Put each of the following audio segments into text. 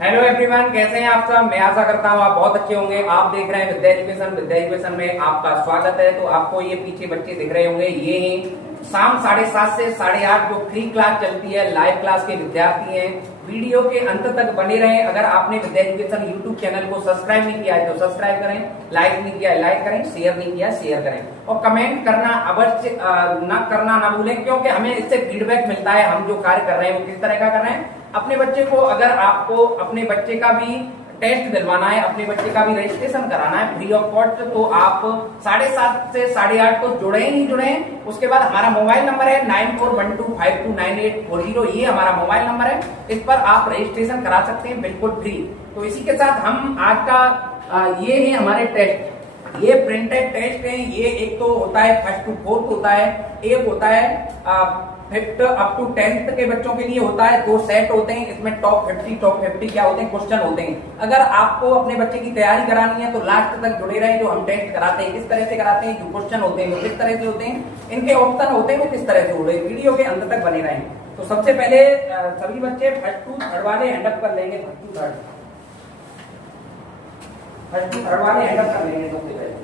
Hello everyone, कैसे हैं आप सब। मैं आशा करता हूँ आप बहुत अच्छे होंगे। आप देख रहे हैं विद्या एजुकेशन। विद्या एजुकेशन में आपका स्वागत है। तो आपको ये पीछे बच्चे दिख रहे होंगे, ये हैं शाम 7:30 से 8:30 जो फ्री क्लास चलती है, लाइव क्लास के विद्यार्थी हैं। वीडियो के अंत तक बने रहें। अगर आपने विद्या एजुकेशन यूट्यूब चैनल को सब्सक्राइब नहीं किया है तो सब्सक्राइब करें, लाइक नहीं किया है लाइक करें, शेयर नहीं किया शेयर करें और कमेंट करना अवश्य ना भूलें, क्योंकि हमें इससे फीडबैक मिलता है हम जो कार्य कर रहे हैं वो किस तरह का कर रहे हैं। अपने बच्चे को, अगर आपको अपने बच्चे का भी टेस्ट दिलवाना है, अपने बच्चे का भी रजिस्ट्रेशन कराना है फ्री ऑफ कॉस्ट, तो आप 7:30 से 8:30 तो जुड़े ही जुड़े। उसके बाद हमारा मोबाइल नंबर है 9412529840, ये हमारा मोबाइल नंबर है। इस पर आप रजिस्ट्रेशन करा सकते हैं बिल्कुल फ्री। तो इसी के साथ हम आज का ये है हमारे टेस्ट, ये प्रिंटेड टेस्ट है। ये एक तो होता है 1st to 4th होता है, एक होता है 5th अप टू 10th के बच्चों के लिए होता है। 2 सेट होते हैं, इसमें टॉप 50 क्या होते हैं, क्वेश्चन होते हैं। अगर आपको अपने बच्चे की तैयारी करानी है तो लास्ट तक जुड़े रहे। जो हम टेस्ट कराते हैं किस तरह से कराते हैं, जो क्वेश्चन होते हैं वो किस तरह से होते हैं, इनके ऑप्शन होते हैं वो किस तरह से होते हैं, वीडियो के अंत तक बने रहें। तो सबसे पहले सभी बच्चे 1st to 3rd वाले हैंड अप कर लेंगे। 1st to 3rd वाले हैंड अप कर लेंगे। सबसे पहले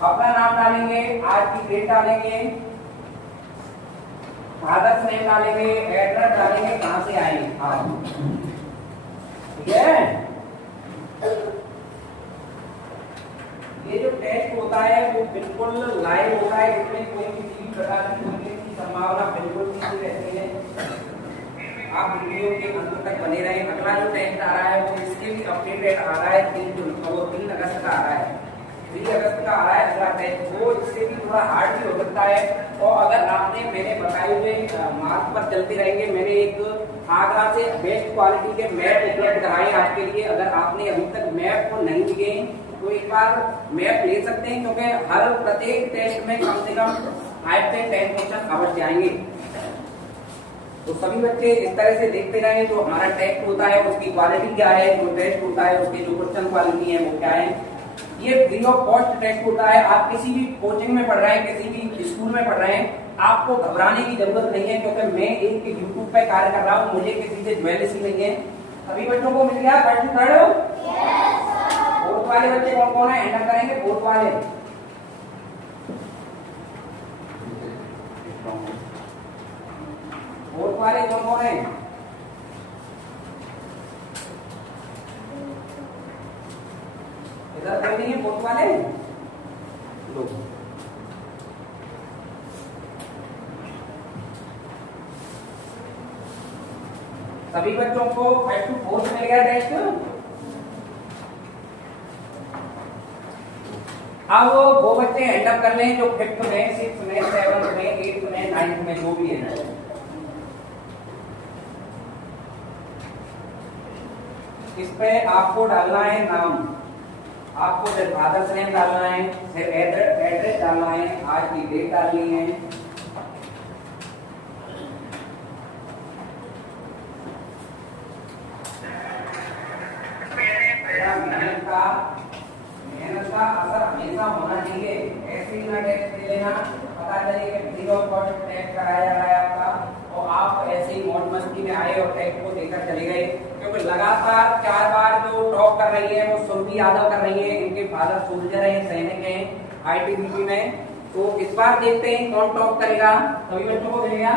अपना नाम डालेंगे, आज की डेट डालेंगे, फादर्स नेम डालेंगे, एड्रेस डालेंगे, कहां से आएंगे। हाँ ठीक है। ये जो टेस्ट होता है वो बिल्कुल लाइव होता है, इसमें कोई किसी भी प्रकार की चूकने की संभावना बिल्कुल नहीं रहती है। आप वीडियो के अंत तक बने रहें। अगला जो टेस्ट आ रहा है वो इसके भी अपडेटेड आ रहा है, 3 अगस्त का आ रहा है। 3 अगस्त का आ रहा है अगला टेस्ट, वो इससे भी थोड़ा हार्ड भी हो सकता है। और अगर आपने मैंने बताए हुए मार्क पर चलते रहेंगे, मैंने एक आगरा से बेस्ट क्वालिटी के मैप उपलब्ध कराए आपके लिए। अगर आपने अभी तक मैप को नहीं लिए तो एक बार मैप ले सकते हैं, क्योंकि हर प्रत्येक टेस्ट में कम से कम 5 से 10 क्वेश्चन अवश्य आएंगे। तो सभी बच्चे इस तरह से देखते रहे। जो हमारा टेस्ट होता है उसकी क्वालिटी क्या है, जो टेस्ट होता है उसके जो क्वेश्चन क्वालिटी है वो क्या है। ये फ्री ऑफ कॉस्ट टेस्ट होता है। आप किसी भी कोचिंग में पढ़ रहे हैं, किसी भी स्कूल में पढ़ रहे हैं, आपको घबराने की जरूरत नहीं है, क्योंकि मैं एक यूट्यूब पे कार्य कर रहा हूँ, मुझे किसी से ज्वेलसी नहीं है। सभी बच्चों को मिल गया 1st to 3rd। 4th वाले बच्चे कौन कौन है, हैंडल करेंगे 4th वाले। 4th वाले कौन कौन है, इधर कोई नहीं है 4th वाले। लो सभी बच्चों को 1st to 4th मिल गया टेस्ट। अब वो बच्चे हैंड अप कर लें जो 5th में, 6th में, 7th में, 8th में, 9th में जो भी है। इस पे आपको डालना है नाम, आपको फिर फादर्स नेम डालना है, फिर एड्रेस डालना है, आज की डेट डालनी है। मेहनत का असर हमेशा होना चाहिए। ऐसे ही ना टेस्ट दे लेना, पता चले कि फ्री ऑफ कॉस्ट टेस्ट कराया जा रहा है आपका और आप ऐसे ही मौज मस्ती में आए और टेस्ट को देकर चले गए। क्योंकि लगातार 4 बार जो टॉप कर रही है वो सुरभि यादव कर रही है। इनके फादर सोल्जर है, सैनिक है आईटीबीपी में। तो इस बार देखते हैं कौन टॉप करेगा। सभी बच्चों को मिलेगा।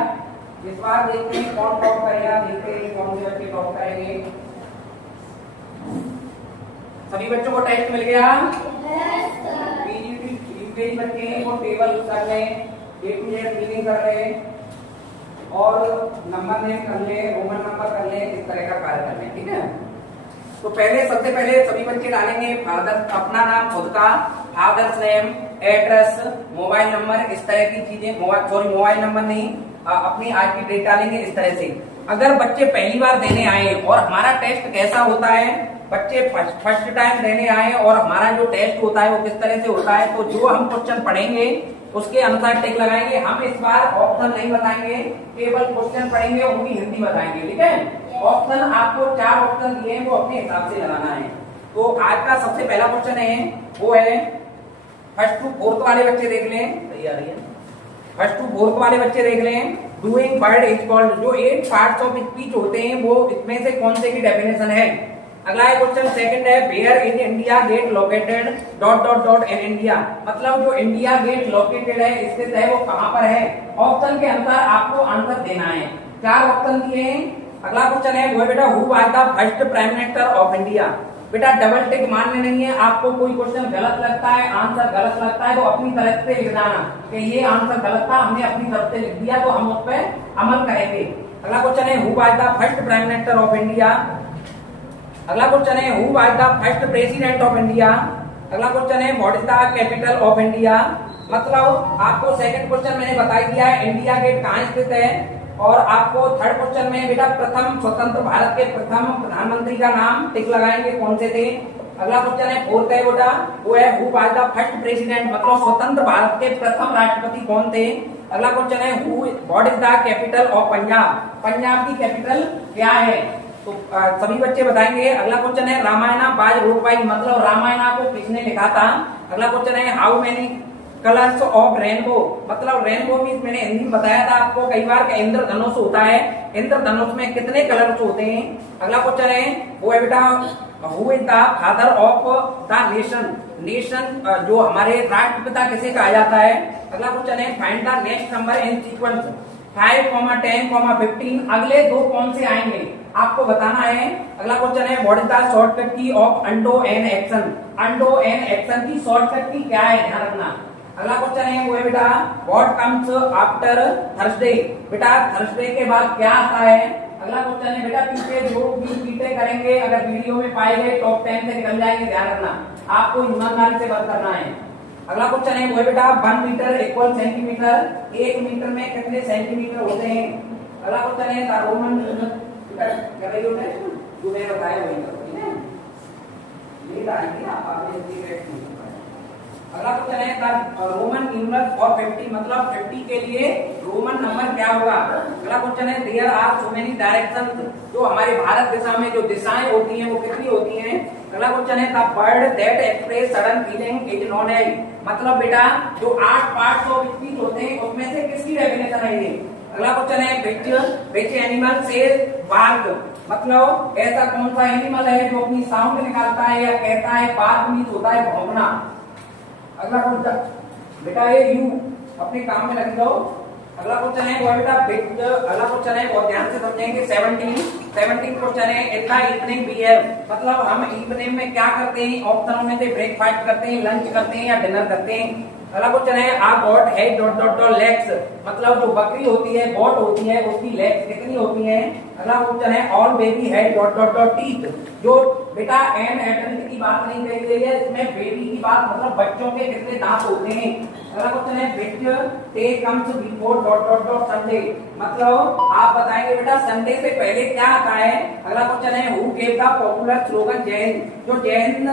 इस बार देखते हैं कौन टॉप करेगा, देखते हैं कौन से बच्चे टॉप करेंगे। सभी बच्चों को टेस्ट मिल गया। पीजीटी बच्चे हैं वो टेबल कर ले, A to Z मीनिंग कर ले और नंबर नेम कर ले, रोमन नंबर कर ले, इस तरह का कार्य कर ले। ठीक है। तो सबसे पहले सभी बच्चे डालेंगे फादर, अपना नाम खुद का, father's name, address, mobile number, इस तरह की चीजें। मोबाइल नंबर नहीं, अपनी आज की डेट डालेंगे इस तरह से। अगर बच्चे पहली बार देने आए और हमारा टेस्ट कैसा होता है, बच्चे फर्स्ट टाइम देने आए और हमारा जो टेस्ट होता है वो किस तरह से होता है, तो जो हम क्वेश्चन पढ़ेंगे उसके अनुसार टिक लगाएंगे। हम इस बार ऑप्शन नहीं बताएंगे, केवल क्वेश्चन पढ़ेंगे, उनकी हिंदी बताएंगे। ठीक है। ऑप्शन आपको 4 ऑप्शन दिए हैं, वो अपने हिसाब से लगाना है। तो आज का सबसे पहला क्वेश्चन है वो है 1st to 4th वाले बच्चे देख लें। सही आ रही है। 1st to 4th वाले बच्चे देख लें। Doing word is called. जो 8 पार्ट्स ऑफ स्पीच होते हैं वो इसमें से कौन से की डेफिनेशन है। अगला क्वेश्चन सेकंड है, where is India Gate located dot dot dot in India. मतलब जो इंडिया गेट लोकेटेड है, स्थित है, वो कहां पर है। ऑप्शन के अनुसार आपको आंसर देना है। 4 ऑप्शन दिए हैं। अगला क्वेश्चन है वो बेटा, who was the first prime minister of India. बेटा डबल टिक मारने नहीं है, आपको कोई क्वेश्चन गलत लगता है, आंसर गलत लगता है तो अपनी तरफ से लिख देना कि ये आंसर गलत था, हमने अपनी तरफ से लिख दिया तो हम उस पर अमल करेंगे। अगला क्वेश्चन है, who was the first prime minister of India. अगला क्वेश्चन है, who was the first president of India. अगला क्वेश्चन है, what is the capital of India. मतलब आपको सेकंड क्वेश्चन मैंने बता दिया है इंडिया गेट कहाँ स्थित है, और आपको थर्ड क्वेश्चन में बेटा प्रथम स्वतंत्र भारत के प्रथम प्रधानमंत्री का नाम टिक लगाएंगे कौन से थे। अगला क्वेश्चन है फोर्थ है बेटा, वो है who was the first president, मतलब स्वतंत्र भारत के प्रथम राष्ट्रपति कौन थे। अगला क्वेश्चन है what is the capital of Punjab, Punjab की कैपिटल क्या है, तो सभी बच्चे बताएंगे। अगला क्वेश्चन है रामायण बाज रोड बाई, मतलब रामायण को किसने लिखा था। अगला क्वेश्चन है how many colours of rainbow, मतलब रेनबो भी मैंने हिंदी में बताया था आपको कई बार कि इंद्रधनुष होता है, इंद्रधनुष में कितने कलर्स होते हैं। अगला क्वेश्चन है वो है बेटा, who is the father of the nation, nation जो हमारे राष्ट्रपिता किसे कहा जाता है। अगला क्वेश्चन है find the next number in sequence 5, 10, 15। अगले 2 कौन से आएंगे आपको बताना है। अगला क्वेश्चन है व्हाट इज द शॉर्टकट की of undo an action, undo an action की शॉर्टकट की क्या है, ध्यान रखना। अगला क्वेश्चन है वो है बेटा, व्हाट कम्स आफ्टर थर्सडे, बेटा थर्सडे के बाद क्या आता है। अगला क्वेश्चन है बेटा, पीछे जो भी पीछे करेंगे अगर वीडियो में पाए गए टॉप 10 से निकल जाएंगे, ध्यान रखना, आपको ईमानदारी से बात करना है। अगला क्वेश्चन है वो है बेटा, 1 मीटर इक्वल सेंटीमीटर, 1 मीटर में कितने सेंटीमीटर होते हैं। अगला क्वेश्चन है रोमन, कर रही हो जो मैंने बताया वही करो, ठीक है, ये डालिए आप। अगला क्वेश्चन है रोमन न्यूमरल फॉर 50, मतलब 50 के लिए रोमन नंबर क्या होगा। अगला क्वेश्चन है there are so many directions, जो हमारे भारत दिशा में जो दिशाएं होती हैं वो कितनी होती हैं। अगला क्वेश्चन है the bird that express sudden feeling is known as, मतलब बेटा जो 8 पार्ट्स ऑफ स्पीच होते हैं उसमें से किसकी डेफिनेशन है ये। अगला क्वेश्चन है विच एनिमल से बार्क, मतलब ऐसा कौन सा एनिमल है जो अपनी साउंड निकालता है या कहता है, बार्क मीन्स होता है भौंकना। अगला क्वेश्चन बेटा ये यू अपने काम में लग जाओ। अगला क्वेश्चन है वो बेटा अगला क्वेश्चन है बहुत ध्यान से समझेंगे। 17 क्वेश्चन है in the evening we have, मतलब हम इवनिंग में क्या करते हैं, ऑप्शनों में से ब्रेकफास्ट करते हैं, लंच करते हैं या डिनर करते हैं। अगला क्वेश्चन है आ गॉट है डॉट डॉट डॉट लेग्स, मतलब जो बकरी होती है गॉट होती है उसकी लेग्स कितनी होती हैं। अगला क्वेश्चन है ऑल बेबी है डॉट डॉट डॉट टीथ, जो बेटा एन एडल्ट की बात नहीं कही गई है, इसमें बेबी की बात, मतलब बच्चों के कितने दांत होते हैं। अगला क्वेश्चन है which day comes before dot dot dot Sunday, मतलब आप बताएंगे बेटा संडे से पहले क्या आता है। अगला क्वेश्चन है who gave the popular slogan जय हिंद, जो जय हिंद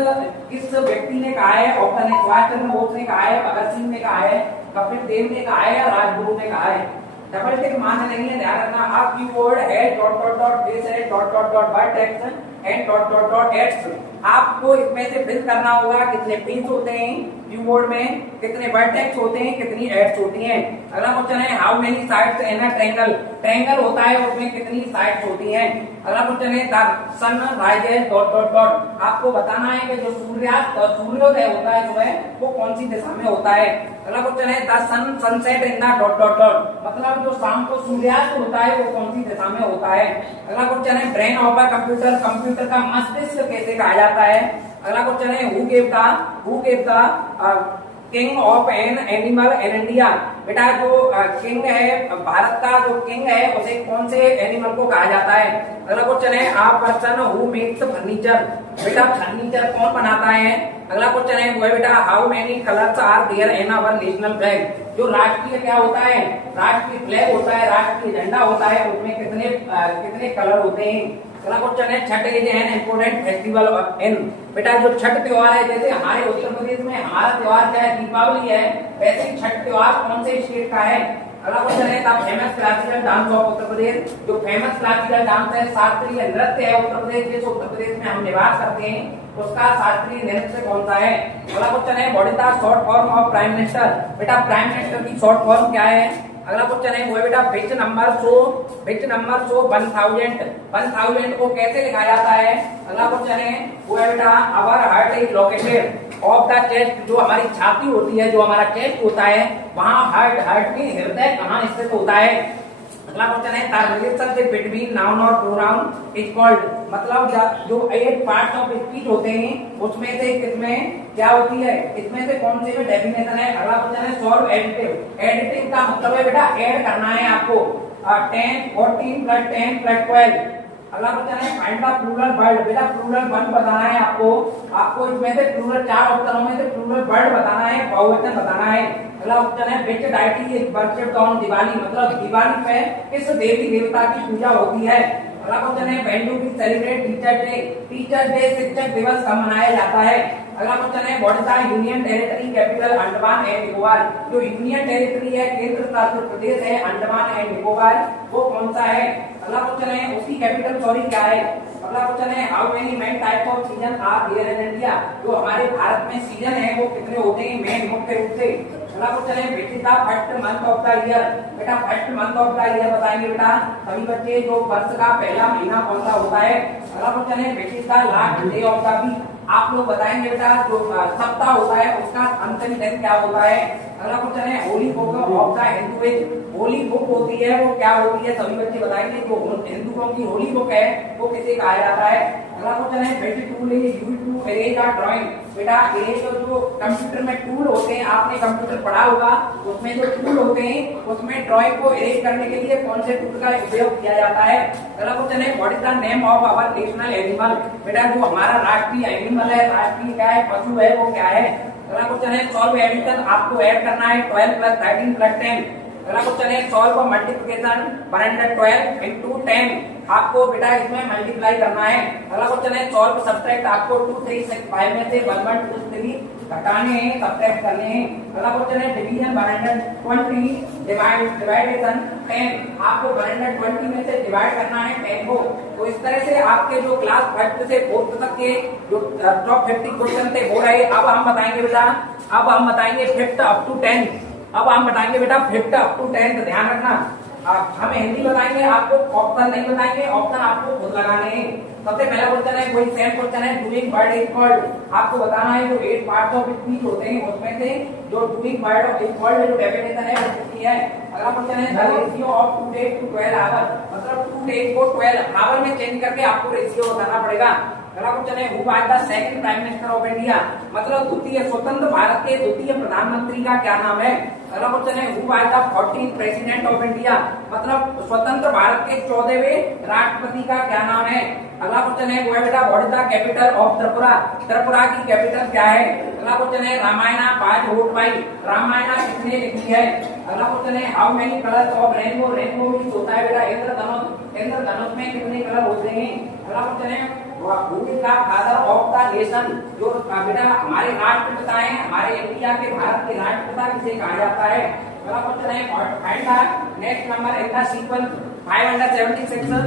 किस व्यक्ति ने कहा है। ऑप्शन है सुभाष चंद्र बोस ने कहा है, भगत सिंह ने कहा है, कपिल देव ने कहा है या राजगुरु ने कहा है। डबल टिक मान नहीं है, ध्यान रखना। आप कीवर्ड है डॉट डॉट डॉट दिस है dot dot dot by text and dot dot dot एट्स, आपको इसमें से फिल करना होगा कितने पीस होते हैं कीवर्ड में, कितने वर्टेक्स होते हैं, कितनी एड्स होती हैं। अगला क्वेश्चन है how many sides in a triangle, triangle होता है उसमें कितनी साइड्स होती हैं। अगला क्वेश्चन है the sun rises dot dot dot, आपको बताना है कि जो सूर्यास्त सूर्योदय होता है सुबह वो कौन सी दिशा में होता है। अगला क्वेश्चन है the sun sunset in the dot dot dot, मतलब जो शाम को सूर्यास्त होता है वो कौन सी दिशा में होता है। अगला क्वेश्चन है brain of a computer, computer का मस्तिष्क कैसे कहा जाता है। अगला क्वेश्चन है who gave the king of an animal in India, बेटा जो किंग है भारत का, जो किंग है उसे कौन से एनिमल को कहा जाता है। अगला क्वेश्चन है a person who makes furniture, बेटा फर्नीचर कौन बनाता है। अगला क्वेश्चन है वो है बेटा how many colours are there in our national flag, जो राष्ट्रीय क्या होता है, राष्ट्रीय फ्लैग होता है, राष्ट्रीय झंडा होता है, उसमें कितने कलर होते हैं। अगला क्वेश्चन है Chhath is an important festival in, बेटा जो छठ त्योहार है, जैसे हमारे उत्तर प्रदेश में हमारा त्योहार क्या है, दीपावली है, वैसे छठ त्योहार कौन से स्टेट का है। अगला क्वेश्चन है the famous classical dance of Uttar Pradesh, जो फेमस क्लासिकल डांस है, शास्त्रीय नृत्य है उत्तर प्रदेश, जिस उत्तर प्रदेश में हम निवास करते हैं उसका शास्त्रीय नृत्य कौन सा है। अगला क्वेश्चन है what is the short form of prime minister, बेटा प्राइम मिनिस्टर की शॉर्ट फॉर्म क्या है। अगला क्वेश्चन है वो है बेटा विच नंबर शो 1000 को कैसे लिखा जाता है। अगला क्वेश्चन है वो है बेटा our heart is located of the chest, जो हमारी छाती होती है, जो हमारा चेस्ट होता है, वहां हार्ट में हृदय कहाँ स्थित होता है। अगला क्वेश्चन है द रिलेशनशिप बिटवीन नाउन और प्रोनाउन इज कॉल्ड, मतलब जो 8 पार्ट्स ऑफ स्पीच होते हैं उसमें से किसमें क्या होती है, इसमें से कौन से में डेफिनेशन है। अगला क्वेश्चन है सॉल्व एडिटिव। एडिटिव का मतलब है बेटा ऐड करना है आपको 10 14 + 10 + 12। अगला क्वेश्चन है फाइंड द प्लूरल वर्ड, बेटा प्लूरल वर्ड बताना है आपको इसमें से प्लूरल 4 ऑप्शनों में से प्लूरल वर्ड बताना है, बहुवचन बताना है। अगला क्वेश्चन है which deity is worshipped on Diwali, मतलब दिवाली पे किस देवी देवता की पूजा होती है। अगला क्वेश्चन है when do we celebrate teachers day, teachers day शिक्षक दिवस कब मनाया जाता है। अगला क्वेश्चन है what is the union territory capital Andaman and Nicobar, जो यूनियन टेरिटरी है, केंद्र शासित प्रदेश है अंडमान एंड निकोबार, वो कौन सा है। अगला क्वेश्चन है उसकी कैपिटल क्या है। अगला क्वेश्चन है how many main type of season are there in India, जो हमारे भारत में सीजन है वो कितने होते हैं मेन मुख्य रूप से। अगला क्वेश्चन है which is the first month of the year, बेटा first month of the year बताएंगे बेटा सभी बच्चे, जो वर्ष का पहला महीना कौन सा होता है। अगला क्वेश्चन है which is the last day of the week, आप लोग बताएंगे बेटा जो सप्ताह होता है उसका अंतिम दिन क्या होता है। अगला क्वेश्चन है holy book of the Hinduism, Holi book होती है वो क्या होती है, सभी बच्चे बताएंगे। जो हिंदुओं की होली बुक है वो किसे कहा जाता है। अगला क्वेश्चन है which tool is used to erase a drawing, बेटा इरेज जो कंप्यूटर में टूल होते हैं, आपने कंप्यूटर पढ़ा होगा, उसमें जो टूल होते हैं उसमें ड्राइंग को इरेज करने के लिए कौन से टूल का उपयोग किया जाता है। अगला क्वेश्चन है what is the name of our national animal, बेटा जो हमारा राष्ट्रीय एनिमल है, राष्ट्रीय क्या है, पशु है, वो क्या है। अगला क्वेश्चन है सॉल्व एडिशन, आपको ऐड करना है 12 + 13 + 10। अगला क्वेश्चन है सॉल्व मल्टीप्लिकेशन 112 × 10, आपको बेटा इसमें मल्टीप्लाई करना है। अगला क्वेश्चन है सॉल्व सब्ट्रैक्ट, आपको 2 3 6 5 में से 1 1 2 3 घटाने हैं, सब्ट्रैक्ट करने हैं। अगला क्वेश्चन है डिवीजन 120 डिवाइडेशन 10, आपको 120 में से डिवाइड करना है 10 को। तो इस तरह से आपके जो क्लास 1 से 4 तक के जो टॉप 50 क्वेश्चन थे हो रहे। अब हम बताएंगे बेटा, अब हम बताएंगे 5th up to 10, अब हम बताएंगे बेटा 5th up to 10, ध्यान रखना। हमें हिंदी बताएंगे, आपको ऑप्शन नहीं बताएंगे, ऑप्शन आपको खुद लगाने हैं। सबसे पहला क्वेश्चन है कोई सेम क्वेश्चन है डूइंग वर्ड इज कॉल्ड, आपको बताना है जो 8 पार्ट्स ऑफ स्पीच होते हैं उसमें से जो doing word of is called जो डेफिनेशन है वो कितनी है। अगला क्वेश्चन है the ratio of 2 days to 12 hour, मतलब 2 days को 12 आवर में चेंज करके आपको रेशियो बताना पड़ेगा। अगला क्वेश्चन है who was the second prime minister of India, मतलब द्वितीय स्वतंत्र भारत के द्वितीय प्रधानमंत्री का क्या नाम है। अगला क्वेश्चन है who was the 14th president of India, मतलब स्वतंत्र भारत के 14वें राष्ट्रपति का क्या नाम है। अगला क्वेश्चन है वो है बेटा what is the capital of Tripura, Tripura की कैपिटल क्या है। अगला क्वेश्चन है Ramayana was wrote by, Ramayana किसने लिखी है। अगला क्वेश्चन है how many colours of rainbow, rainbow means होता है बेटा इंद्रधनुष, इंद्रधनुष में कितने कलर होते हैं। अगला क्वेश्चन है who is the father of the nation, जो बेटा हमारे राष्ट्रपिता हैं, हमारे इंडिया के भारत के राष्ट्रपिता किसे कहा जाता है। अगला क्वेश्चन है find the next number in the sequence 576,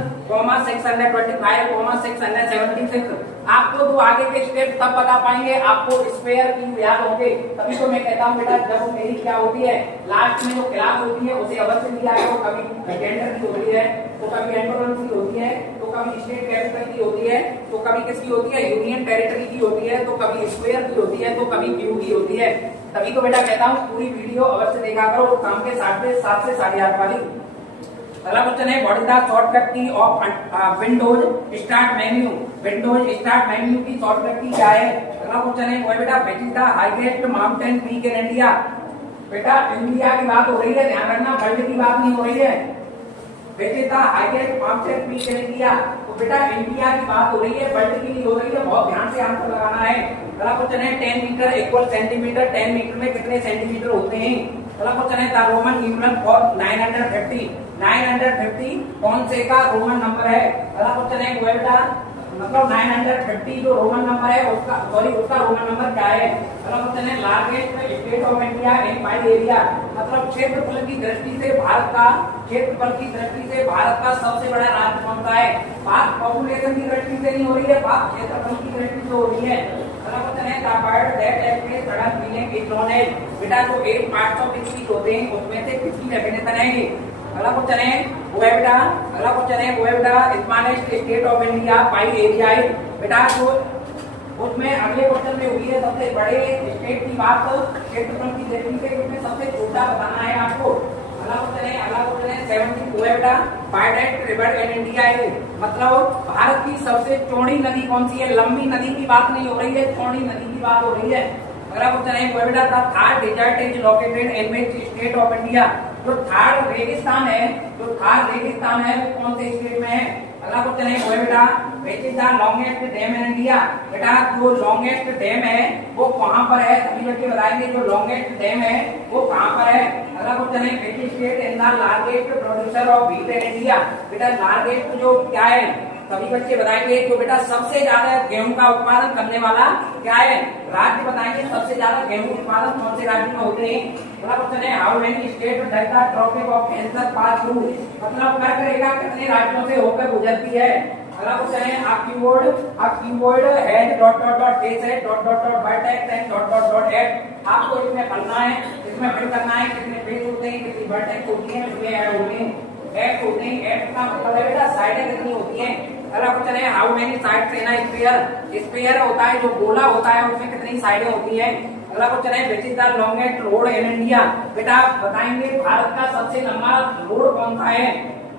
625, 676। आपको तो आगे के स्टेप तब बता पाएंगे, आपको स्क्वायर की याद होंगे, तभी तो मैं कहता हूँ बेटा जब मेरी क्या होती है लास्ट में जो क्लास होती है उसे अवश्य लिया है, वो कभी जेंडर की होती है, तो कभी एंटोनम्स की होती है, तो कभी स्टेट कैपिटल की होती है, तो कभी किसकी होती है यूनियन टेरिटरी की होती है, तो कभी स्क्वायर की होती है, तो कभी क्यू की होती है। तभी तो बेटा कहता हूँ पूरी वीडियो अवश्य देखा करो, वो काम के 7 से 8 वाली। अगला क्वेश्चन है व्हाट इज द शॉर्टकट की of Windows start menu, Windows start menu की शॉर्टकट की क्या है। अगला क्वेश्चन है वो है बेटा विच is the highest mountain peak in India, बेटा इंडिया की बात हो रही है, ध्यान रखना वर्ल्ड की बात नहीं हो रही है। Which is the highest mountain peak in India, तो बेटा इंडिया की बात हो रही है, वर्ल्ड की नहीं हो रही है, बहुत ध्यान से आंसर लगाना है। अगला क्वेश्चन है 10 मीटर इक्वल सेंटीमीटर, 10 मीटर में कितने सेंटीमीटर होते हैं। अगला क्वेश्चन है द रोमन न्यूमरल फॉर 950, 950 कौन से का रोमन नंबर है। अगला क्वेश्चन है बेटा मतलब 950 जो रोमन नंबर है उसका उसका रोमन नंबर क्या है। अगला क्वेश्चन है largest state of India in by area, मतलब क्षेत्रफल की दृष्टि से भारत का, क्षेत्रफल की दृष्टि से भारत का सबसे बड़ा राज्य कौन सा है। बात पॉपुलेशन की दृष्टि से नहीं हो रही है, बात क्षेत्रफल की दृष्टि से हो रही है। अगला क्वेश्चन है the bird that express sudden feeling is known as. बेटा जो 8 पार्ट्स ऑफ स्पीच होते हैं उसमें से किसकी डेफिनेशन है ये? अगला क्वेश्चन है वो है बेटा, अगला क्वेश्चन है वो है बेटा smallest state of India by area. बेटा जो उसमें अगले क्वेश्चन में हुई है सबसे बड़े स्टेट की बात क्षेत्रफल की दृष्टि से, उसमें सबसे छोटा बताना है आपको। अगला क्वेश्चन है 70 वो है बेटा वाइडेस्ट रिवर इन इंडिया है, मतलब भारत की सबसे चौड़ी नदी कौन सी है? लंबी नदी की बात नहीं हो रही है, चौड़ी नदी की बात हो रही है। अगला क्वेश्चन है वो है बेटा Thar desert is located in which state of India. जो थार रेगिस्तान है, जो थार रेगिस्तान है वो कौन से स्टेट में है? अगला क्वेश्चन है वो है बेटा विच is the longest dam in India. बेटा जो लॉन्गेस्ट डैम है वो कहां पर है? सभी बच्चे बताएंगे जो लॉन्गेस्ट डैम है वो कहां पर है। अगला क्वेश्चन है which state in the largest producer of wheat in India. बेटा लार्जेस्ट जो क्या है सभी बच्चे बताएंगे, जो बेटा सबसे ज्यादा गेहूं का उत्पादन करने वाला क्या है राज्य बताएंगे, सबसे ज्यादा गेहूं उत्पादन कौन से राज्य में होते हैं। अगला क्वेश्चन है how many state does the tropic of cancer pass through, मतलब कर्क रेखा कितने राज्यों से होकर गुजरती है। अगला क्वेश्चन है a keyword has dot dot dot face है dot dot dot vertex and dot dot dot head। आपको इसमें पढ़ना है, इसमें फिल करना है कितने फेस होते हैं, कितनी वर्टेक्स होती है, कितने हेड होते हैं। हेड होते हैं, हेड का मतलब है बेटा साइडें कितनी होती हैं। अगला क्वेश्चन है how many sides in a sphere. Sphere होता है जो गोला होता है उसमें कितनी साइडें होती हैं। अगला क्वेश्चन है which is the longest road in India. बेटा बताएंगे भारत का सबसे लंबा रोड कौन सा है,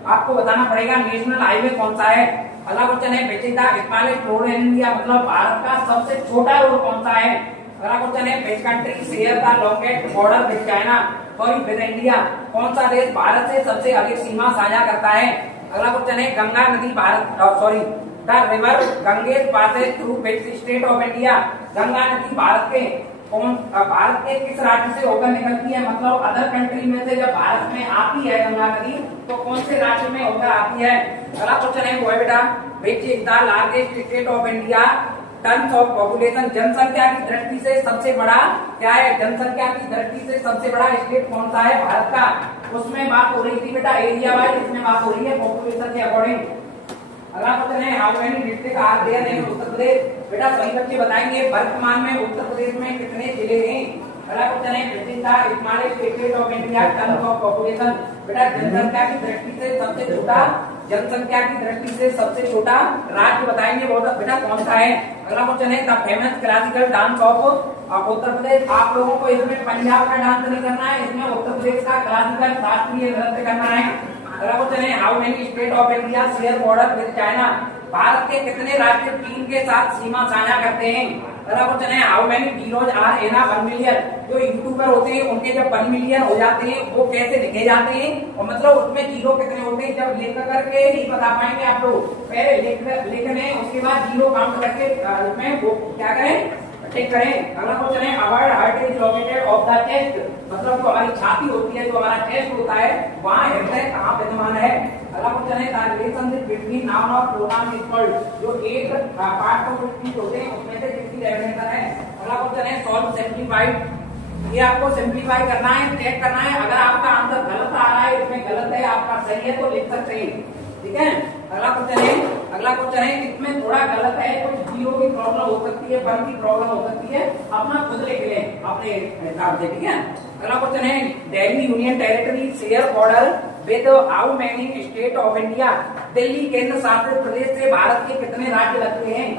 आपको बताना पड़ेगा नेशनल हाईवे कौन सा है। अगला क्वेश्चन है which is the smallest road in India, मतलब भारत का सबसे छोटा रोड कौन सा है। अगला क्वेश्चन है which country share the longest border with China sorry with India, कौन सा देश भारत से सबसे अधिक सीमा साझा करता है। अगला क्वेश्चन है गंगा नदी Bharat sorry the river Ganges passes through which state of India. Ganga नदी भारत के किस राज्य से होकर निकलती है, मतलब अदर कंट्री में से जब भारत में आती है गंगा नदी तो कौन से राज्य में होकर आती है। अगला क्वेश्चन है वो है बेटा विच is the largest state of India terms of population. जनसंख्या की दृष्टि से सबसे बड़ा क्या है, जनसंख्या की दृष्टि से सबसे बड़ा स्टेट कौन सा है भारत का। उसमें बात हो रही थी बेटा एरिया वाइज, इसमें बात हो रही है पॉपुलेशन के अकॉर्डिंग। अगला क्वेश्चन है how many district are there in Uttar Pradesh. बेटा सभी बच्चे बताएंगे वर्तमान में उत्तर प्रदेश में कितने जिले हैं। अगला क्वेश्चन है which is the smallest state of India terms of population. बेटा जनसंख्या की दृष्टि से सबसे छोटा, जनसंख्या की दृष्टि से सबसे छोटा राज्य बताएंगे वो बेटा कौन सा है। अगला क्वेश्चन है the famous classical dance of Uttar Pradesh. आप लोगों को इसमें पंजाब का डांस नहीं करना है, इसमें उत्तर प्रदेश का क्लासिकल शास्त्रीय नृत्य करना है। अगला क्वेश्चन है how many state of India share border with China. Bharat के कितने राज्य चीन के साथ सीमा साझा करते हैं। अगला क्वेश्चन है how many zeros are in 1 million. जो यूट्यूबर होते हैं उनके जब 1 मिलियन हो जाते हैं वो कैसे लिखे जाते हैं, और मतलब उसमें जीरो कितने होते हैं, जब लिख करके ही बता पाएंगे आप लोग। पहले लिख लें उसके बाद जीरो काउंट करके उसमें वो क्या करें ठीक करें। अगला क्वेश्चन है our heart is located of the chest, मतलब जो हमारी छाती होती है, जो हमारा चेस्ट होता है वहाँ हृदय कहाँ विद्यमान है। अगला क्वेश्चन है द रिलेशनशिप बिटवीन नाउन और प्रोनाउन इज कॉल्ड। जो एक पार्ट ऑफ स्पीच होते हैं उसमें से किसकी डेफिनेशन है। अगला क्वेश्चन है सॉल्व सिंप्लीफाइड। ये आपको सिंप्लीफाई करना है, चेक करना है, अगर आपका आंसर गलत आ रहा है, इसमें गलत है, आपका सही है तो लिख सकते हैं, ठीक है। अगला क्वेश्चन है इसमें थोड़ा गलत है, कुछ जीरो की प्रॉब्लम हो सकती है, 1 की प्रॉब्लम हो सकती है, अपना खुद लिख लें अपने हिसाब से, ठीक है। अगला क्वेश्चन है Delhi union territory share border with how many state of India. Delhi केंद्र शासित प्रदेश से भारत के कितने राज्य लगते हैं।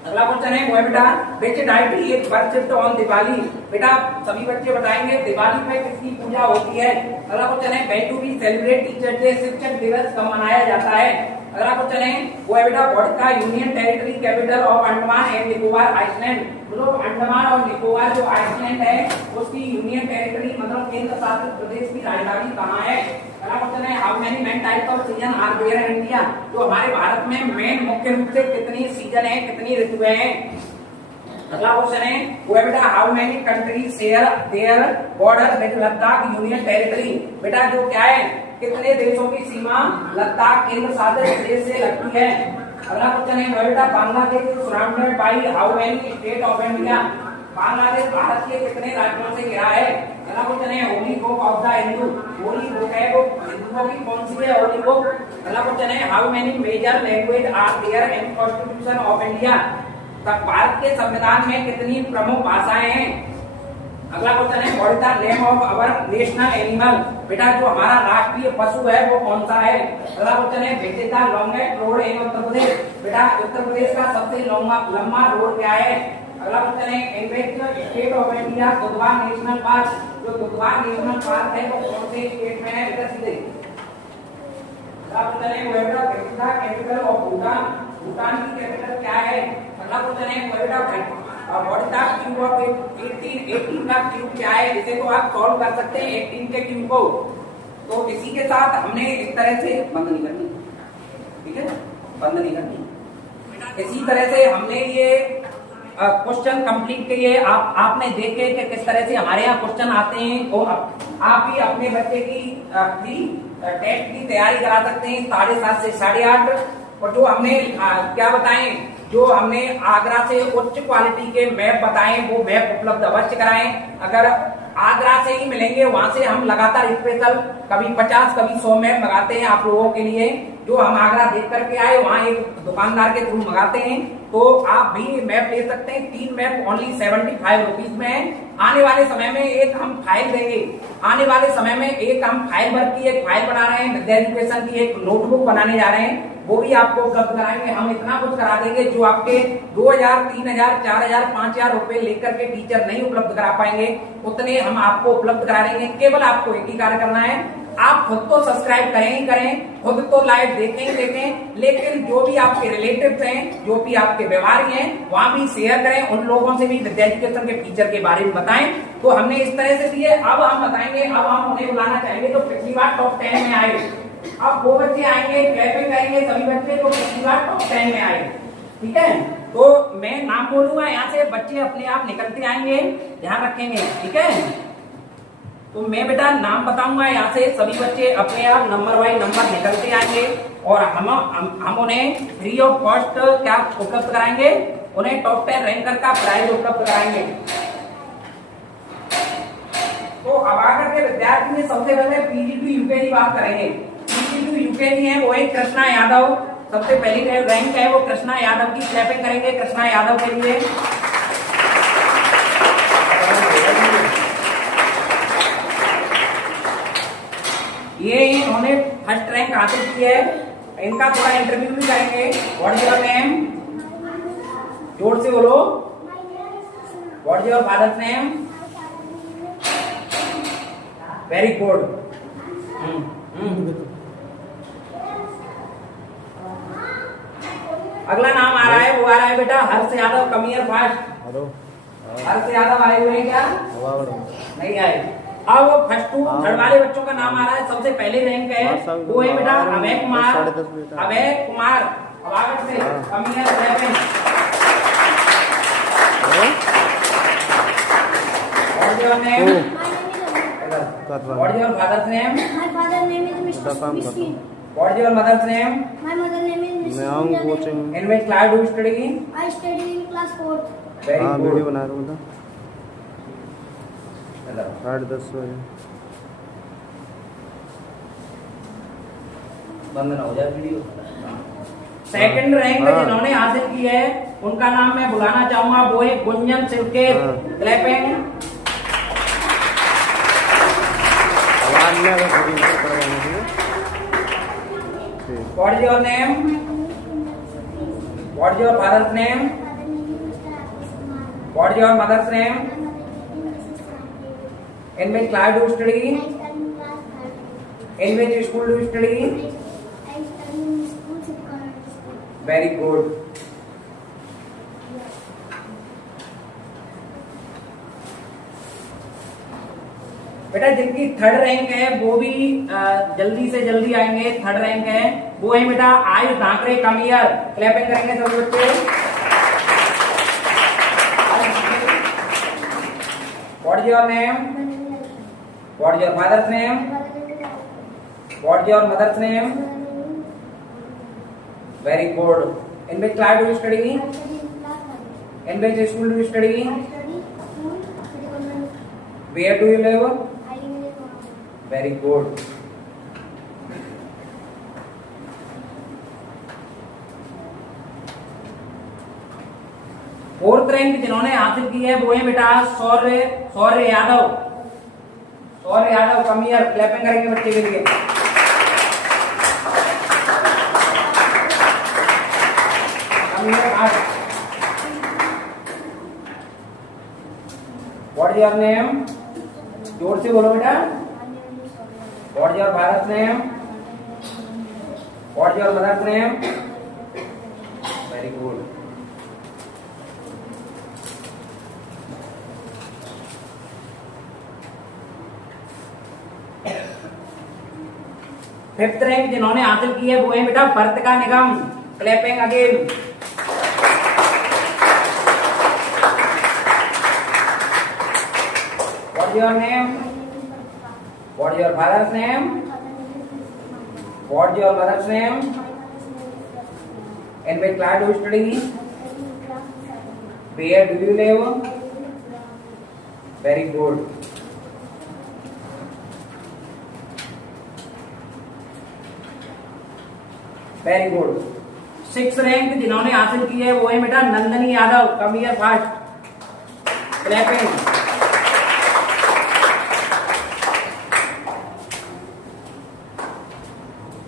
अगला क्वेश्चन है वो है बेटा which deity is worshipped on Diwali. बेटा सभी बच्चे बताएंगे दिवाली में किसकी पूजा होती है। अगला क्वेश्चन है when do we celebrate teacher day, शिक्षक दिवस कब मनाया जाता है। अगला क्वेश्चन है वो है बेटा व्हाट का union territory capital of Andaman and Nicobar island. मतलब अंडमान और निकोबार जो आइसलैंड है उसकी यूनियन टेरिटरी मतलब केंद्र शासित प्रदेश की राजधानी कहाँ है। अगला क्वेश्चन है how many main types of season are there in India. जो हमारे भारत में मेन मुख्य रूप से कितनी सीजन है, कितनी ऋतुएं हैं। अगला क्वेश्चन है वो है बेटा how many countries share their border with Ladakh union territory. बेटा जो क्या है कितने देशों की सीमा लद्दाख केंद्र शासित प्रदेश से लगती है। अगला क्वेश्चन है वो बेटा Bangladesh surrounded by how many state of India. Bangladesh Bharat के कितने राज्यों से घिरा है। अगला क्वेश्चन है holy book of the Hindu. Holy book है वो हिंदुओं की कौन सी है होली बुक। अगला क्वेश्चन है how many major language are there in constitution of India. तब भारत के संविधान में कितनी प्रमुख भाषाएं हैं? अगला क्वेश्चन है what is the name of our national animal? बेटा जो हमारा राष्ट्रीय पशु है वो कौन सा है? अगला क्वेश्चन है which is the longest road in Uttar Pradesh? बेटा उत्तर प्रदेश का सबसे लंबा रोड क्या है? अगला क्वेश्चन है in which state of India Dudhwa national park? जो दुधवा नेशनल पार्क है वो कौन से स्टेट में है? बेटा सीधे अगला क्वेश्चन है what is the capital of Bhutan? Bhutan की कैपिटल क्या है? अगला क्वेश्चन है what is what is the cube of 18 का क्यूब क्या है? इसे तो आप सॉल्व कर सकते हैं 18 के क्यूब को। तो इसी के साथ हमने इस तरह से बंद नहीं करनी, ठीक है, बंद नहीं करनी। इसी तरह से हमने ये क्वेश्चन कंप्लीट किए। आपने देखे कि किस तरह से हमारे यहाँ क्वेश्चन आते हैं और आप भी अपने बच्चे की प्री टेस्ट की तैयारी करा सकते हैं 7:30 से 8:30। और जो हमने क्या बताएं, जो हमने आगरा से उच्च क्वालिटी के मैप बताएं वो मैप उपलब्ध अवश्य कराएं। अगर आगरा से ही मिलेंगे, वहां से हम लगातार स्पेशल कभी 50 कभी 100 मैप मंगाते हैं आप लोगों के लिए। जो हम आगरा देख करके आए वहां एक दुकानदार के थ्रू मंगाते हैं, तो आप भी मैप ले सकते हैं। 3 मैप ओनली 75 रुपीज में है। आने वाले समय में एक हम फाइल देंगे, आने वाले समय में एक हम फाइल वर्क की एक फाइल बना रहे हैं, विद्या एजुकेशन की एक नोटबुक बनाने जा रहे हैं, वो भी आपको उपलब्ध कराएंगे। हम इतना कुछ करा देंगे जो आपके 2000, 3000, 4000, 5000 रुपए लेकर के टीचर नहीं उपलब्ध करा पाएंगे, उतने हम आपको उपलब्ध करा देंगे। केवल आपको एक ही कार्य करना है, आप खुद तो सब्सक्राइब करें ही करें, खुद तो लाइव देखें ही देखें, लेकिन जो भी आपके रिलेटिव्स हैं, जो भी आपके व्यवहारी हैं, वहां भी शेयर करें, उन लोगों से भी विद्या एजुकेशन के टीचर के बारे में बताएं। तो हमने इस तरह से दिए। अब हम बताएंगे, अब हम उन्हें बुलाना चाहेंगे तो पिछली बार टॉप 10 में आए। अब वो बच्चे आएंगे, क्लैपिंग करेंगे सभी बच्चे जो पिछली बार टॉप 10 में आए, ठीक है। तो मैं नाम बोलूंगा, यहाँ से बच्चे अपने आप निकलते आएंगे, ध्यान रखेंगे, ठीक है। तो मैं बेटा नाम बताऊंगा, यहाँ से सभी बच्चे अपने आप नंबर वाइज नंबर निकलते आएंगे और हम उन्हें फ्री ऑफ कॉस्ट क्या उपलब्ध कराएंगे, उन्हें टॉप 10 रैंकर का प्राइज उपलब्ध कराएंगे। तो अब आकर के विद्यार्थी में सबसे पहले पीजी टू यूकेजी बात करेंगे। पीजी टू यूकेजी है वो है कृष्णा यादव, सबसे पहली रैंक है वो कृष्णा यादव की। क्लैपिंग करेंगे कृष्णा यादव के लिए। ये इन्होंने फर्स्ट रैंक हासिल की है, इनका थोड़ा इंटरव्यू भी करेंगे। What is your name? जोर से बोलो। What is your father's name? Very good. अगला नाम आ रहा है, वो आ रहा है बेटा हर्ष यादव, कमियर फास्ट। हर्ष यादव आए हुए हैं क्या? नहीं आए। अब फर्स्ट टू थर्ड वाले बच्चों का नाम आ रहा है, सबसे पहले रैंक है वो है बेटा अभय कुमार। अभय कुमार अवागढ़ से, कमियर 7। What is your name? What is your father's name? My father's name is Mr. Miskin. What is your mother's name? My mother's name is Mrs. मैं आऊँ coaching. In which class do you study? I study in class 4th. Very हाँ good. Video बना रहा हूँ ना। 8:10 बजे बंद ना हो जाए वीडियो। सेकंड रैंक जिन्होंने हासिल की है उनका नाम मैं बुलाना चाहूंगा, वो है गुंजन सिवके। क्लैपिंग। आवाज में अगर थोड़ी सी करवानी चाहिए। What is your name? What is your father's name? What is your mother's name? In which class do you study? In which school do you study? Very good. बेटा जिनकी थर्ड रैंक है वो भी जल्दी से जल्दी आएंगे। थर्ड रैंक है वो है बेटा आयुष धाकरे, कमियर। क्लैपिंग करेंगे सभी बच्चे। What is your name? What is your father's name? What is your mother's name? Very good. In which class do you study? In which school do you study? Where do you live? Very good. 4th rank जिन्होंने हासिल की है वो है बेटा Shaurya Yadav. Shaurya Yadav, come here, clapping करेंगे बच्चे के लिए। Come here. What is your name? जोर से बोलो बेटा। What is your father's name? What is your mother's name? Very good. Fifth rank जिन्होंने हासिल की है वो है बेटा Vartika Nigam. Clapping again. What is your name? What is your father's name? What is your mother's name? In which class do you study? Where do you live? Very good. Very good. 6th rank जिन्होंने हासिल की है वो है बेटा Nandini Yadav. Come here fast. Clapping.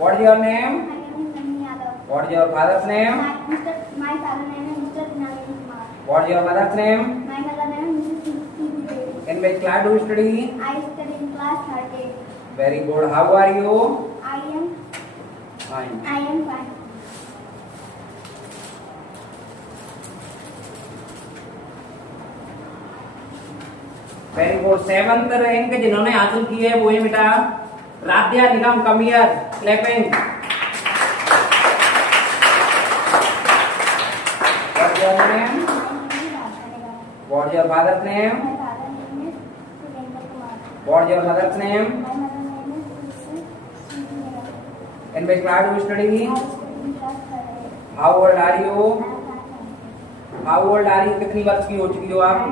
What is your name? What is your father's name? My father name is Mr. Naveen Kumar. What is your mother's name? My mother name is Mrs. Devi. In which class do you study? I study in class 13. Very good. How are you? I am Fine. fine. Very good. 7th rank जिन्होंने हासिल की है वो है बेटा Radhya Nigam. Come here. Clapping. What is your name? What is your father's name? My father name is Surendra Kumar. What is your mother's name? My mother name is Mrs. Sridhar. In which class do you study? I study in class 13. How old are you? I am fine. How old are you? कितनी वर्ष की हो चुकी हो I आप? am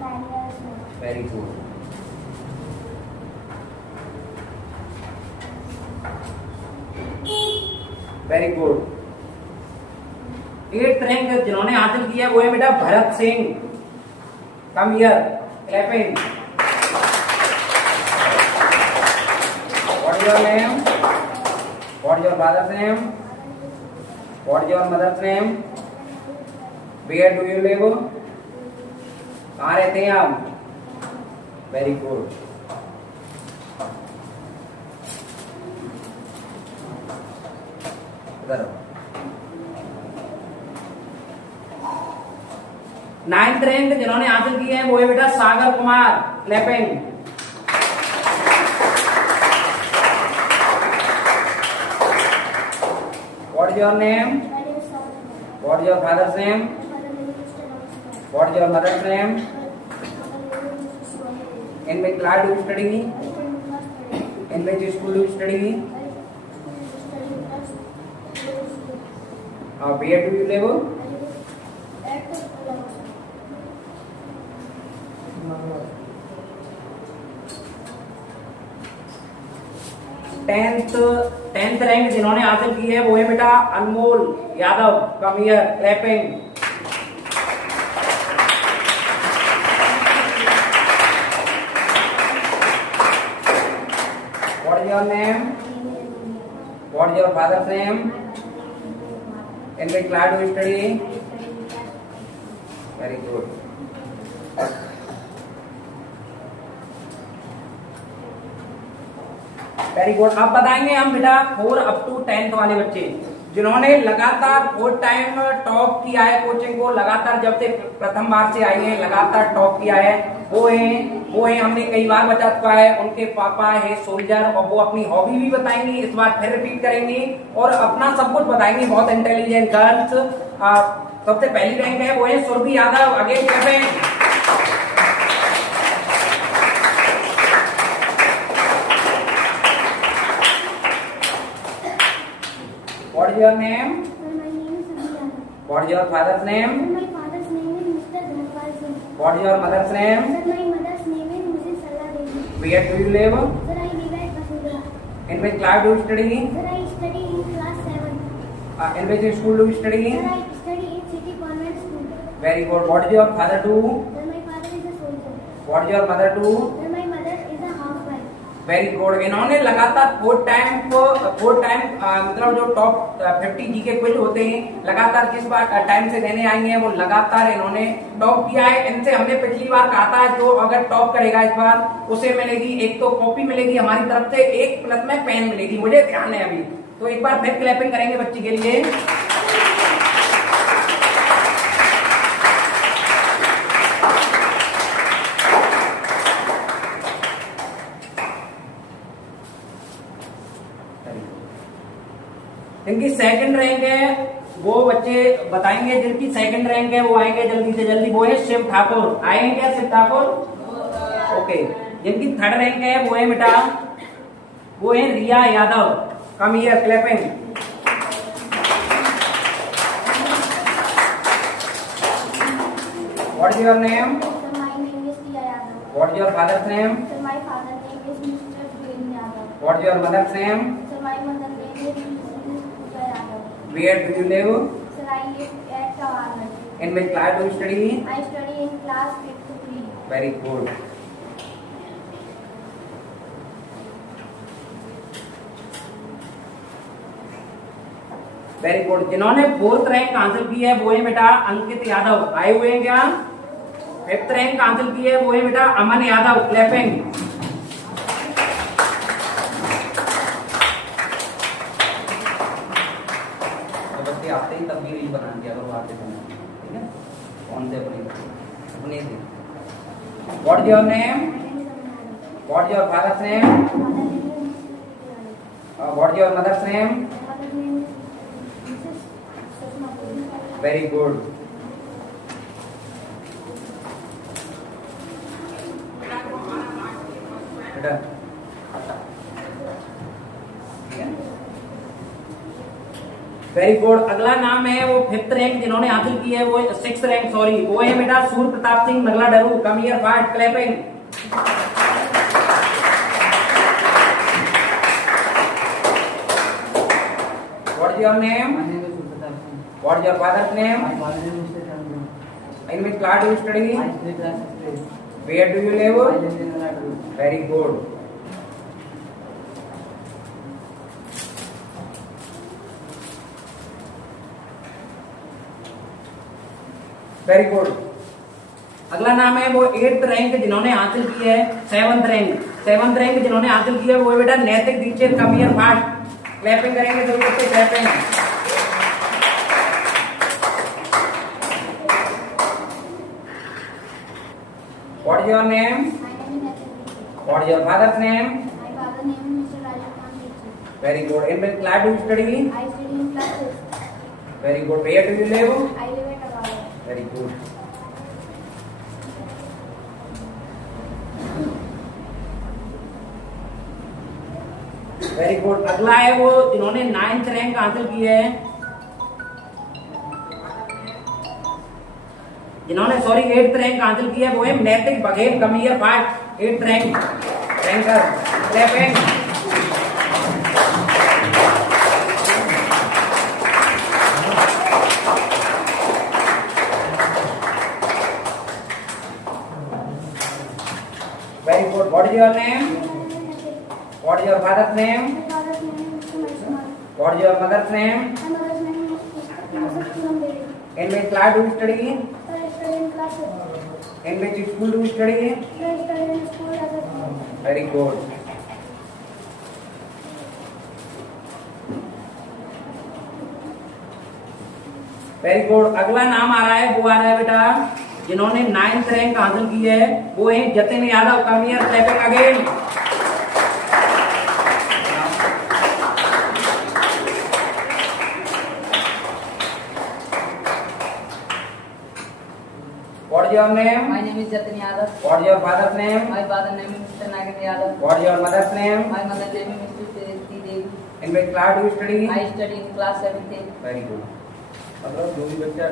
9 years old. Very good. Very good. 8th rank जिन्होंने हासिल किया है वो है बेटा Bharat Singh. Come here. Clapping. What is your name? What is your father's name? What is your mother's name? Where do you live? कहाँ रहते हैं आप? Very good. इधर 9th रैंक जिन्होंने हासिल की है वो है बेटा Sagar Kumar. Clapping. What is your name? My name is Saurabh. What is your father's name? My father name is Mr. Namaskar. What is your mother's name? My mother name is Mrs. Swami. In which class do you study? I study in class 13. In which school do you study? I study in class 12. Where do you live? I live at Lagos. 10th rank जिन्होंने हासिल की है वो है बेटा Anmol Yadav. Come here. Clapping. What is your name? What is your father's name? In which class do you study? Very good. Very good. अब बताएंगे हम बेटा 4 up to 10th वाले बच्चे जिन्होंने लगातार 4 टाइम टॉप किया है कोचिंग को, लगातार जब से प्रथम बार से आई है लगातार टॉप किया है। वो है हमने कई बार बता चुका है। उनके पापा है सोल्जर और वो अपनी हॉबी भी बताएंगे, इस बार फिर रिपीट करेंगे और अपना सब कुछ बताएंगे। बहुत इंटेलिजेंट गर्ल्स। सबसे पहली रैंक है वो है सुरभि यादव। अगेन कैसे? What is your name? Sir, my name is Abhiyana. What is your father's Sir, name? my father's name is Mr. Dhanpal Singh. What is your mother's name? Sir, my mother's name is Mrs. Sarla Devi. Where do you live? Sir, I live at Basundhara. In which class do you study? Sir, I study in class 7. In which school do you study? Sir, I study in City Convent School. Very good. What is your father do? Then my father is a soldier. What is your mother do? Then my mother is a housewife. Very good. इन्होंने लगातार 4 time मतलब जो top 50 जी के quiz होते हैं लगातार किस बार time से देने आएंगे वो लगातार इन्होंने टॉप किया है. इनसे हमने पिछली बार कहा था जो अगर टॉप करेगा इस बार उसे मिलेगी एक तो कॉपी मिलेगी हमारी तरफ से, एक प्लस में पेन मिलेगी. मुझे ध्यान है अभी. तो एक बार फिर क्लैपिंग करेंगे बच्ची के लिए. जिनकी सेकंड रैंक है वो बच्चे बताएंगे. जिनकी सेकंड रैंक है वो आएंगे जल्दी से जल्दी. वो है शिव ठाकुर. आएंगे क्या शिव ठाकुर? ओके. जिनकी थर्ड रैंक है वो है बेटा वो है Riya Yadav. Come here clapping. What is your name? So my name is Tia Yadav. What is your father's name? So my father's name is Mr. Dwayne Yadav. What is your mother's name? So my mother's name is Mrs. Pooja Yadav. वेयर do you लिव? So I live at Tawarna. In which class do you study? I study in class 5th to 3. Very good. Very good. जिन्होंने 4th rank हासिल की है वो है बेटा अंकित यादव. आए हुए हैं क्या? 5th रैंक हासिल की है वो है बेटा अमन यादव. क्लैपिंग. तो बच्चे आते ही तब भी रील बना दिया करो आते समय. ठीक है. कौन से अपने से. What is your name? What is your father's name? What is your mother's name? Very good. Very good. अगला नाम है वो 5th रैंक जिन्होंने हासिल की है वो 6th रैंक सॉरी वो है बेटा Surya Pratap Singh Nagla Daru. Come here fast clapping. What is your name? My name is Surpratap Singh. What is your father's name? My father name is Mr. Chandra. In which class do you study? I study class 6th. Where do you live? I live in Naladu. Very good. Very good. अगला नाम है वो 8th rank जिन्होंने हासिल की है 7th rank जिन्होंने हासिल की है वो है बेटा Naitik Dikshit. Come here fast. Clapping करेंगे तो बच्चे clapping. What is your name? My name is Nathan. What is your father's name? My father's name is Mr. Rajakan Dixit. Very good. In which class do you study? I study in class 6th. Very good. Where do you live? I live at Tawarna. वेरी good. Very good. अगला है वो जिन्होंने 9th rank हासिल की है जिन्होंने sorry 8th rank हासिल की है वो है Naitik Baghel. Come here fast. 8th rank ranker. Clapping. Very good. What is your name? What is your father's name? My father's name is Mr. Maishmar. What is your mother's name? My mother's name is Mrs. Puram Devi. In which class do you study? I study in class 6th. In which school do you study? I study in school as a student. Very good. Very good. अगला नाम आ रहा है वो आ रहा है बेटा जिन्होंने 9th rank हासिल की है वो है Jatin Yadav. Come here clapping again. What is your name? My name is Jatin Yadav. What is your father's name? My father name is Mr. Nagan Yadav. What is your mother's name? My mother name is Mr. Teresti Devi. In which class do you study? I study in class 7th. Very good. मतलब जो भी बच्चा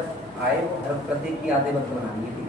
आए वो हर प्रत्येक की आधे वक्त बनानी है.